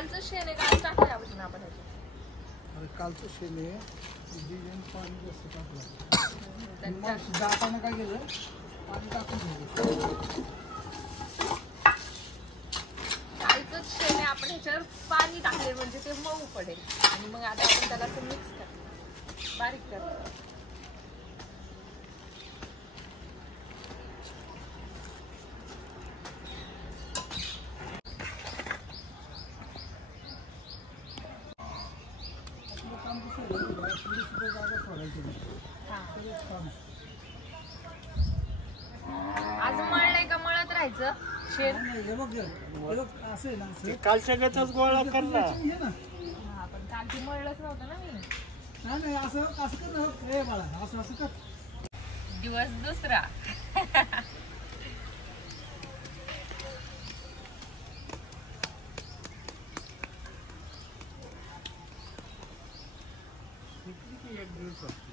कालचं शेण आहे, काल टाकलं आपण अरे कालचं शेण आहे, बिजन पाणी जास्त टाकलं. मग दातानं काय केलं, पाणी टाकून ठेवलं. कालचं शेण आहे, आपण ह्याच्यावर पाणी टाकले म्हणजे ते मऊ पडेल. आणि मग आता आपण त्याला असं मिक्स करतो, बारीक करतो. आज मळलंय का मळत राहायचं शेण? कालच्या गॅसच गोळा करला. हा पण काल ती मळलंच नव्हतं ना मी. नाही असं असं कर ना रे बाळा, असं असं कर. दिवस दुसरा.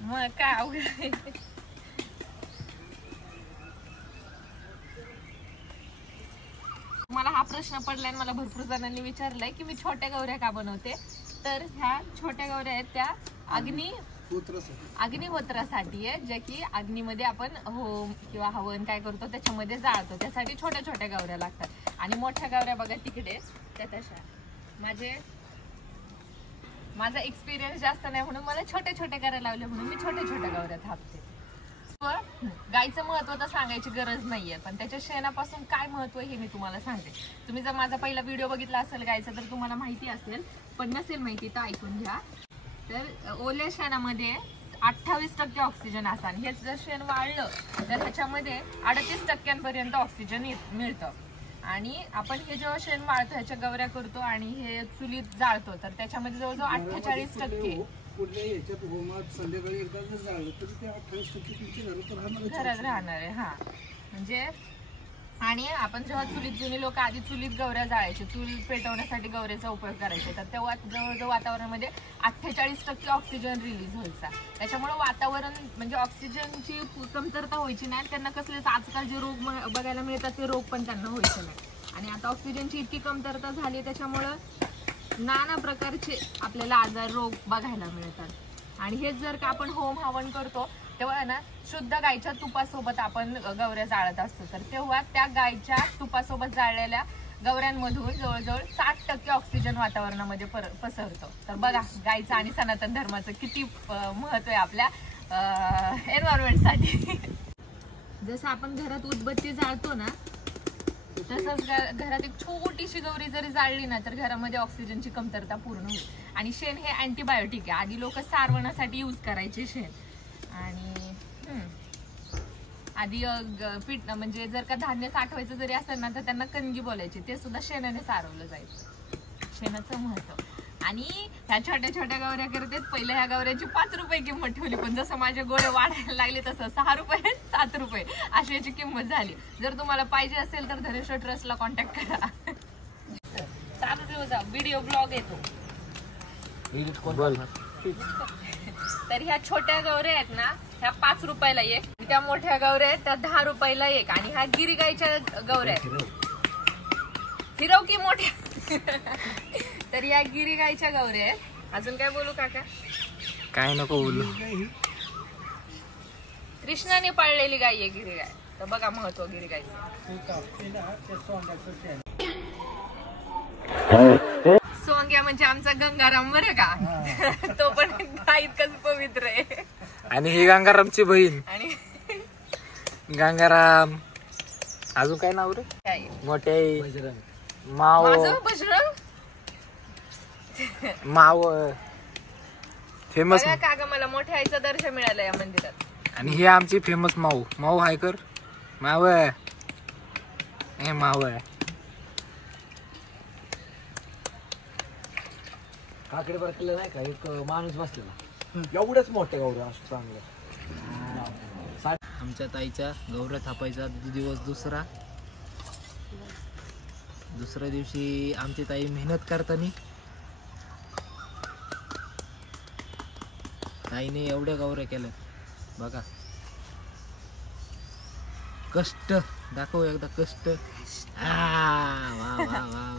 मग काय अवघड. मला हा प्रश्न पडलाय, मला भरपूर जणांनी विचारलाय की मी छोट्या गौऱ्या का बनवते. तर ह्या छोट्या गौऱ्या आहेत त्या अग्निहोत्रासाठी आहे, ज्या की अग्नीमध्ये आपण होम किंवा हवन काय करतो त्याच्यामध्ये जाळतो, त्यासाठी छोट्या छोट्या गौऱ्या लागतात. आणि मोठ्या गौऱ्या बघा तिकडे त्या तशा. माझा एक्सपिरियन्स जास्त नाही म्हणून मला छोटे छोटे करायला लावले, म्हणून मी छोट्या छोट्या गौऱ्या थापते. गायचं महत्व तर सांगायची गरज नाहीये, पण त्याच्या शेणापासून काय महत्व हे मी तुम्हाला सांगते. तुम्ही जर माझा पहिला व्हिडिओ बघितला असेल गायचा तर तुम्हाला माहिती असेल, पण नसेल माहिती तर ऐकून घ्या. तर ओल्या शेणामध्ये 28% ऑक्सिजन असतं आणि हे जर शेण वाळलं तर ह्याच्यामध्ये 38% ऑक्सिजन मिळतं. आणि आपण हे जेव्हा शेण वाळतो ह्याच्या गौऱ्या करतो आणि हे चुलीत जाळतो तर त्याच्यामध्ये जवळजवळ 48% संध्याकाळी एकदा जर जाळलं तर ते 28% घरात राहणार आहे. हा म्हणजे आणि आपण जेव्हा जुनी लोक आधी चुलीत गौऱ्या जाळायचे, चूल पेटवण्यासाठी गौऱ्याचा उपयोग करायचे, तर तेव्हा जवळजवळ वातावरणामध्ये 48% ऑक्सिजन रिलीज व्हायचा. त्याच्यामुळे वातावरण म्हणजे ऑक्सिजनची कमतरता व्हायची नाही. त्यांना कसलेच आजकाल जे रोग बघायला मिळतात ते रोग पण त्यांना व्हायचे नाही. आणि आता ऑक्सिजनची इतकी कमतरता झाली त्याच्यामुळं नाना प्रकारचे आपल्याला आजार रोग बघायला मिळतात. आणि हेच जर का आपण होम हवन करतो तेव्हा ना शुद्ध गायच्या तुपासोबत आपण गौऱ्या जाळत असतो, तर तेव्हा त्या गायच्या तुपासोबत जाळलेल्या गौऱ्यांमधून जवळजवळ 60% ऑक्सिजन वातावरणामध्ये पसरतो. तर बघा गायचं आणि सनातन धर्माचं किती महत्व आहे आपल्या एन्व्हायरमेंटसाठी. जसं आपण घरात उदबत्ती जाळतो ना तसंच घरात एक छोटीशी गौरी जरी जाळली ना तर घरामध्ये ऑक्सिजनची कमतरता पूर्ण होईल. आणि शेण हे अँटीबायोटिक आहे. आधी लोक सारवण्यासाठी यूज करायचे शेण. आणि आधी पीठ म्हणजे जर का धान्य साठवायचं जरी असेल ना तर त्यांना कणगी बोलायचे, ते सुद्धा शेणाने सारवलं जायचं. शेणाचं महत्व. आणि ह्या छोट्या छोट्या गौऱ्या करतात. पहिल्या ह्या गौऱ्याची 5 रुपये किंमत ठेवली, पण जसं माझे गोळे वाढायला लागले तसं 6 रुपये 7 रुपये अशी याची किंमत झाली. जर तुम्हाला पाहिजे असेल तर धनेश्वर ट्रस्टला कॉन्टॅक्ट करा. चालू ठेव जा, व्हिडिओ ब्लॉग येतो. तर ह्या छोट्या गौऱ्या आहेत ना ह्या 5 रुपयाला एक, त्या मोठ्या गौऱ्या आहेत त्या 10 रुपयाला एक. आणि ह्या गिरीगाईच्या गौऱ्या फिरव की मोठ्या. तर या गिरीगाईच्या गौऱ्या आहेत. अजून काय बोलू काका? काय नको बोलू. कृष्णाने पाळलेली गाय आहे गिरीगाय. तर बघा महत्व गिरीगायचं. सोंग्या म्हणजे आमचा गंगाराम बरं का. तो पण गाय इतकाच पवित्र आहे. आणि ही गंगारामची बहीण आणि गंगाराम. अजून काय नाव रे? काय मोठे माव. माझं बजरंग माव फेमस. का ग मला मोठ्या आईचा दर्शन मिळाला या मंदिरात. आणि ही आमची फेमस माऊ. माऊ हाय कर माव. हे माव आहे. काकडे बरकले नाही का एक माणूस बसलेला एवढंच मोठे गौरव असं चांगलं. आमच्या ताईच्या गौऱ्या थापायचा दिवस दुसऱ्या दिवशी आमची ताई मेहनत करताना ताईने एवढ्या गौऱ्या केल्या बघा. कष्ट दाखव एकदा कष्ट. वा वा वा